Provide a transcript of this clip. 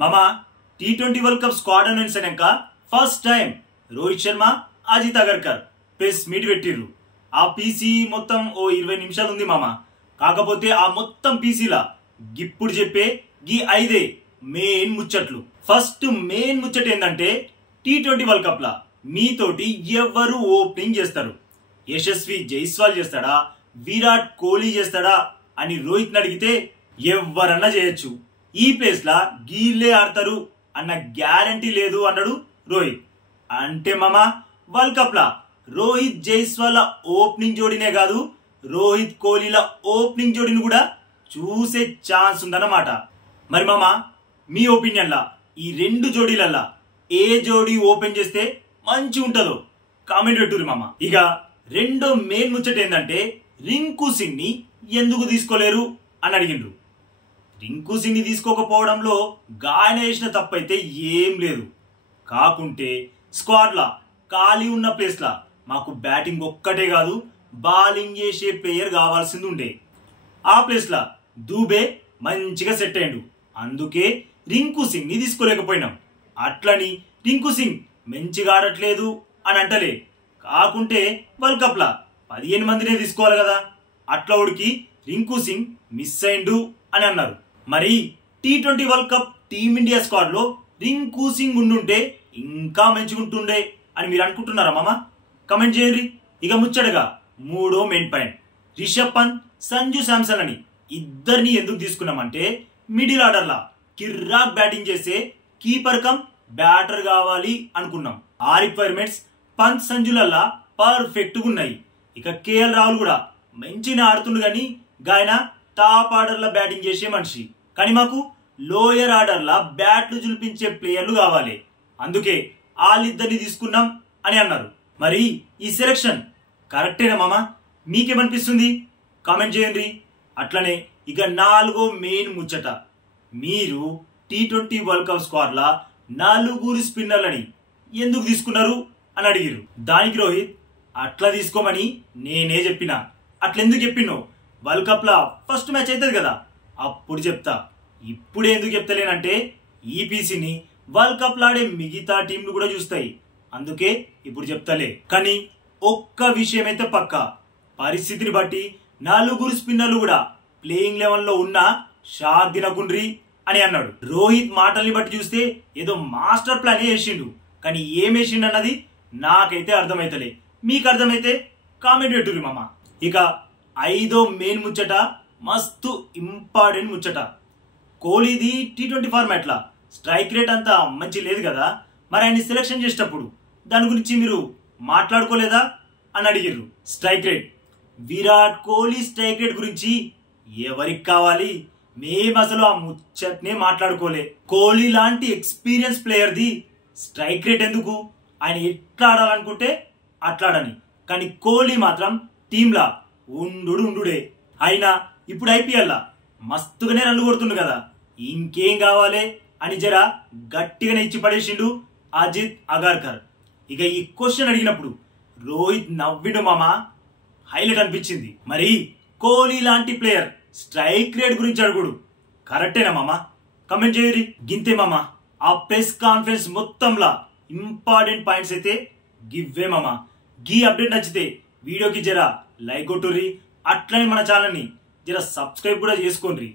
మామా టీ20 world cup squad announce అయినాక first time Rohit Sharma Ajit Agarkar press meet పెట్టిర్రు. ఆ పీసీ మొత్తం ఓ 20 నిమిషాలు ఉంది మామ. కాకపోతే ఆ మొత్తం పీసీలా ఇప్పుడు చెప్పే గీ 5 మెయిన్ ముచ్చట్లు. ఫస్ట్ మెయిన్ ముచ్చట ఏంటంటే టీ20 వరల్డ్ కప్ లా మీతోటి ఎవరు ఓపెనింగ్ చేస్తారు? యశస్వి జైస్వాల్ చేస్తాడా, విరాట్ కోహ్లీ చేస్తాడా అని రోహిత్ అడిగితే ఎవరన్నా చేయొచ్చు, ఈ ప్లేస్ లా గీళ్ళే ఆడతారు అన్న గ్యారంటీ లేదు అన్నాడు రోహిత్. అంటే మామా వరల్డ్ కప్ లా రోహిత్ జైస్వాల్ ఓపెనింగ్ జోడీనే కాదు, రోహిత్ కోహ్లీల ఓపెనింగ్ జోడీని కూడా చూసే ఛాన్స్ ఉందన్నమాట. మరి మామా మీ ఒపీనియన్ లా ఈ రెండు జోడీలల్లా ఏ జోడీ ఓపెన్ చేస్తే మంచి ఉంటుందో కామెంట్ పెట్టుర్రి మామ. ఇక రెండో మెయిన్ ముచ్చట ఏంటంటే రింకు సింగ్ ని ఎందుకు తీసుకోలేరు అని అడిగిండ్రు. రింకు సింగ్ ని తీసుకోకపోవడంలో గాయన చేసిన తప్పైతే ఏం లేదు. కాకుంటే స్క్వాడ్ లా ఖాళీ ఉన్న ప్లేస్ లా మాకు బ్యాటింగ్ ఒక్కటే కాదు బౌలింగ్ చేసే ప్లేయర్ కావాల్సింది ఉండే. ఆ ప్లేస్ లా దూబే మంచిగా సెట్ అయ్యిండు, అందుకే రింకు సింగ్ ని తీసుకోలేకపోయినాం. అట్లని రింకు సింగ్ మంచిగా ఆడట్లేదు అని అంటలే, కాకుంటే వరల్డ్ కప్ లా 15 మందినే తీసుకోవాలి కదా, అట్లా ఉడికి రింకు సింగ్ మిస్ అయిండు అని అన్నారు. మరి T20 world cup team India squad లో రింకు సింగ్ ఉండుంటే ఇంకా మంచిగుంటుండే అని మీరు అనుకుంటున్నారా మామ? కమెంట్ చేయండి. ఇక ముచ్చటగా మూడో మెయిన్ పాయింట్, రిషబ్ పంత్, సంజు శాంసన్ అని ఇద్దరిని ఎందుకు తీసుకున్నామంటే మిడిల్ ఆర్డర్ లా కిర్రాక్ బ్యాటింగ్ చేసే కీపర్ కమ్ బ్యాటర్ కావాలి అనుకున్నాం. ఆ రిక్వైర్మెంట్స్ పంత్ సంజులల్లా పర్ఫెక్ట్ గా ఉన్నాయి. ఇక కేఎల్ రాహుల్ కూడా మంచిగా ఆడుతుండు కానీ గాయన టాప్ ఆర్డర్ లా బ్యాటింగ్ చేసే మనిషి, కానీ మాకు లోయర్ ఆర్డర్ లా బ్యాట్లు చూపించే ప్లేయర్లు కావాలి, అందుకే వాళ్ళిద్దరిని తీసుకున్నాం అని అన్నారు. మరి ఈ సెలక్షన్ కరెక్టేనా మామ? మీకేమనిపిస్తుంది? కామెంట్ చేయండి. అట్లనే ఇక నాలుగో మెయిన్ ముచ్చట, మీరు టీ20 వరల్డ్ కప్ స్క్వాడ్ లా 4 స్పిన్నర్లని ఎందుకు తీసుకున్నారు అని అడిగిరు. దానికి రోహిత్ అట్లా తీసుకోమని నేనే చెప్పిన. అట్లెందుకు చెప్పినో వరల్డ్ కప్ లా ఫస్ట్ మ్యాచ్ అవుతుంది కదా అప్పుడు చెప్తా. ఇప్పుడు ఎందుకు చెప్తలేనంటే ఈ పీసీని వరల్డ్ కప్ లాడే మిగతా టీంలు కూడా చూస్తాయి, అందుకే ఇప్పుడు చెప్తలే. కానీ ఒక్క విషయం అయితే పక్క, పరిస్థితిని బట్టి 4 స్పిన్నర్లు కూడా ప్లేయింగ్ లెవెల్ లో ఉన్నా షాక్ తినకుండ్రి అని అన్నాడు. రోహిత్ మాటల్ని బట్టి చూస్తే ఏదో మాస్టర్ ప్లాన్ వేసిండు, కానీ ఏం వేసిండు అన్నది నాకైతే అర్థమైతలే. మీకు అర్థమైతే కామెంట్ పెట్టుర్రి మామ. ఇక ఐదో మెయిన్ ముచ్చట మస్తు ఇంపార్టెంట్ ముచ్చట, కోహ్లీది టీ20 ఫార్మాట్ లా స్ట్రైక్ రేట్ అంతా మంచి లేదు కదా, మరి ఆయన సెలెక్షన్ చేసేటప్పుడు దాని గురించి మీరు మాట్లాడుకోలేదా అని అడిగిర్రు. Strike rate, Virat Kohli strike rate గురించి ఎవరికి కావాలి? మేము అసలు ఆ ముచ్చట్నే మాట్లాడుకోలే. కోహ్లీ లాంటి experience player the strike rate ఎందుకు? ఆయన ఎట్లా ఆడాలనుకుంటే అట్లాడని, కానీ కోహ్లీ మాత్రం టీంలా ఉండుడే. అయినా ఇప్పుడు ఐపీఎల్ లా మస్తుగానే రన్లు కొడుతుండు కదా, ఇంకేం కావాలి అని జరా గట్టిగానే ఇచ్చి పడేసిండు అజిత్ అగర్కర్. ఇక ఈ క్వశ్చన్ అడిగినప్పుడు రోహిత్ నవ్విండు మామ, హైలైట్ అనిపించింది. మరి కోహ్లీ లాంటి ప్లేయర్ స్ట్రైక్ రేట్ గురించి అడుగుడు కరెక్టేనా మామ? కమెంట్ చేయరి. గింతే మామ, ఆ ప్రెస్ కాన్ఫరెన్స్ మొత్తంలా ఇంపార్టెంట్ పాయింట్స్ అయితే గివ్వే మామ. గీ అప్డేట్ నచ్చితే వీడియోకి జరా లైక్ కొట్టుర్రి, అట్లనే మన ఛానల్ ని జరా సబ్స్క్రైబ్ కూడా చేసుకోండి.